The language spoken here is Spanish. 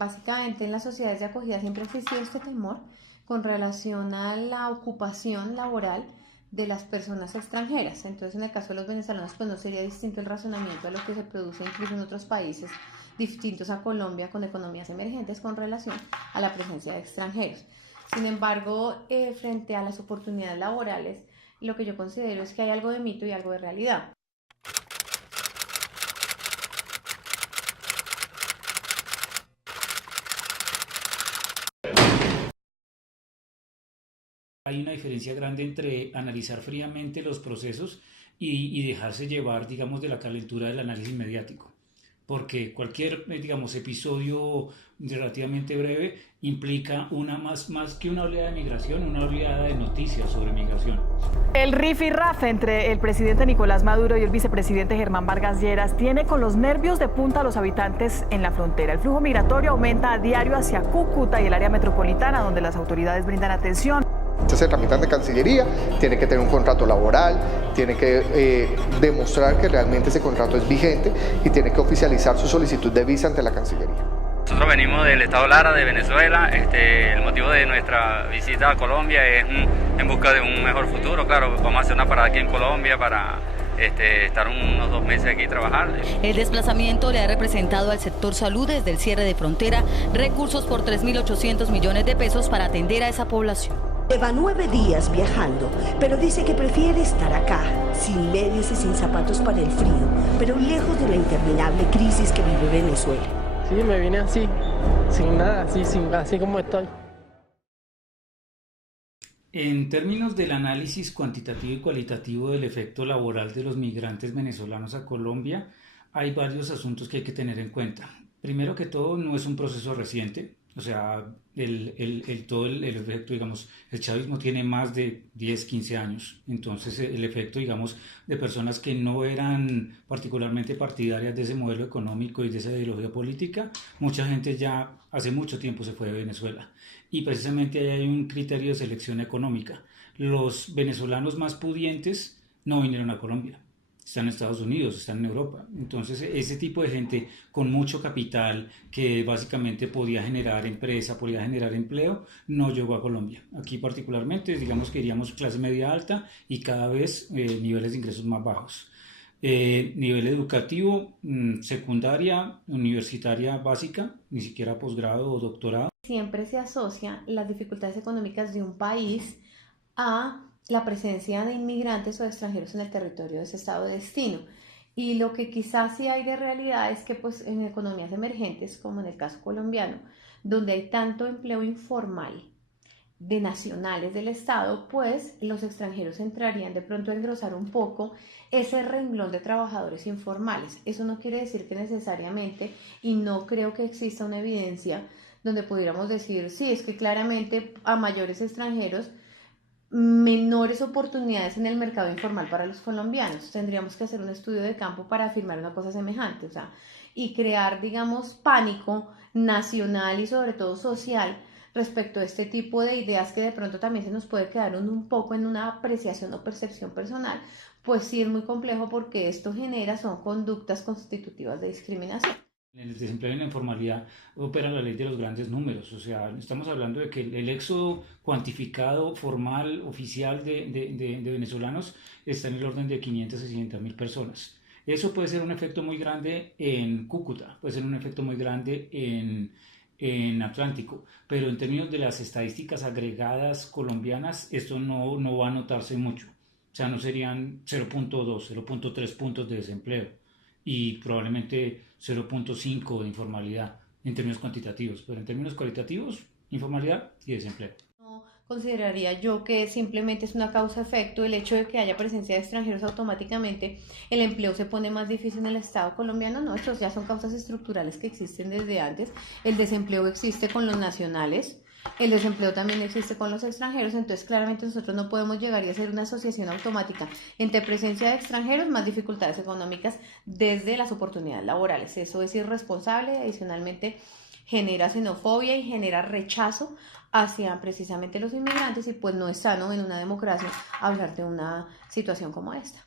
básicamente en las sociedades de acogida siempre ha existido este temor con relación a la ocupación laboral de las personas extranjeras. Entonces, en el caso de los venezolanos, pues no sería distinto el razonamiento a lo que se produce incluso en otros países distintos a Colombia con economías emergentes con relación a la presencia de extranjeros. Sin embargo, frente a las oportunidades laborales, lo que yo considero es que hay algo de mito y algo de realidad. Hay una diferencia grande entre analizar fríamente los procesos y dejarse llevar, digamos, de la calentura del análisis mediático. Porque cualquier, digamos, episodio relativamente breve implica más que una oleada de migración, una oleada de noticias sobre migración. El rifirrafe entre el presidente Nicolás Maduro y el vicepresidente Germán Vargas Lleras tiene con los nervios de punta a los habitantes en la frontera. El flujo migratorio aumenta a diario hacia Cúcuta y el área metropolitana, donde las autoridades brindan atención. Se tramitan de Cancillería, tiene que tener un contrato laboral, tiene que demostrar que realmente ese contrato es vigente y tiene que oficializar su solicitud de visa ante la Cancillería. Nosotros venimos del estado Lara, de Venezuela. El motivo de nuestra visita a Colombia es en busca de un mejor futuro. Claro, vamos a hacer una parada aquí en Colombia para estar unos 2 meses aquí y trabajar. El desplazamiento le ha representado al sector salud desde el cierre de frontera recursos por 3.800 millones de pesos para atender a esa población. Lleva 9 días viajando, pero dice que prefiere estar acá, sin medias y sin zapatos para el frío, pero lejos de la interminable crisis que vive Venezuela. Sí, me vine así, sin nada, así como estoy. En términos del análisis cuantitativo y cualitativo del efecto laboral de los migrantes venezolanos a Colombia, hay varios asuntos que hay que tener en cuenta. Primero que todo, no es un proceso reciente. O sea, todo el efecto, digamos, el chavismo tiene más de 10, 15 años. Entonces, el efecto, digamos, de personas que no eran particularmente partidarias de ese modelo económico y de esa ideología política, mucha gente ya hace mucho tiempo se fue de Venezuela. Y precisamente ahí hay un criterio de selección económica. Los venezolanos más pudientes no vinieron a Colombia. Están en Estados Unidos, están en Europa. Entonces, ese tipo de gente con mucho capital que básicamente podía generar empresa, podía generar empleo, no llegó a Colombia. Aquí particularmente, digamos que iríamos clase media alta y cada vez niveles de ingresos más bajos. Nivel educativo, secundaria, universitaria básica, ni siquiera posgrado o doctorado. Siempre se asocia las dificultades económicas de un país a la presencia de inmigrantes o de extranjeros en el territorio de ese estado de destino. Y lo que quizás sí hay de realidad es que pues, en economías emergentes, como en el caso colombiano, donde hay tanto empleo informal de nacionales del estado, pues los extranjeros entrarían de pronto a engrosar un poco ese renglón de trabajadores informales. Eso no quiere decir que necesariamente, y no creo que exista una evidencia donde pudiéramos decir, sí, es que claramente a mayores extranjeros, menores oportunidades en el mercado informal para los colombianos. Tendríamos que hacer un estudio de campo para afirmar una cosa semejante, o sea, y crear, digamos, pánico nacional y sobre todo social respecto a este tipo de ideas que de pronto también se nos puede quedar un poco en una apreciación o percepción personal, pues sí es muy complejo porque esto genera, son conductas constitutivas de discriminación. En el desempleo y en la informalidad opera la ley de los grandes números. O sea, estamos hablando de que el éxodo cuantificado, formal, oficial de venezolanos está en el orden de 500 a 600 mil personas. Eso puede ser un efecto muy grande en Cúcuta, puede ser un efecto muy grande en Atlántico, pero en términos de las estadísticas agregadas colombianas, esto no va a notarse mucho. O sea, no serían 0.2, 0.3 puntos de desempleo y probablemente 0.5 de informalidad en términos cuantitativos, pero en términos cualitativos, informalidad y desempleo. No consideraría yo que simplemente es una causa-efecto el hecho de que haya presencia de extranjeros automáticamente el empleo se pone más difícil en el Estado colombiano. No, estos ya son causas estructurales que existen desde antes. El desempleo existe con los nacionales, el desempleo también existe con los extranjeros, entonces claramente nosotros no podemos llegar y hacer una asociación automática entre presencia de extranjeros más dificultades económicas desde las oportunidades laborales. Eso es irresponsable y adicionalmente genera xenofobia y genera rechazo hacia precisamente los inmigrantes y pues no es sano en una democracia hablar de una situación como esta.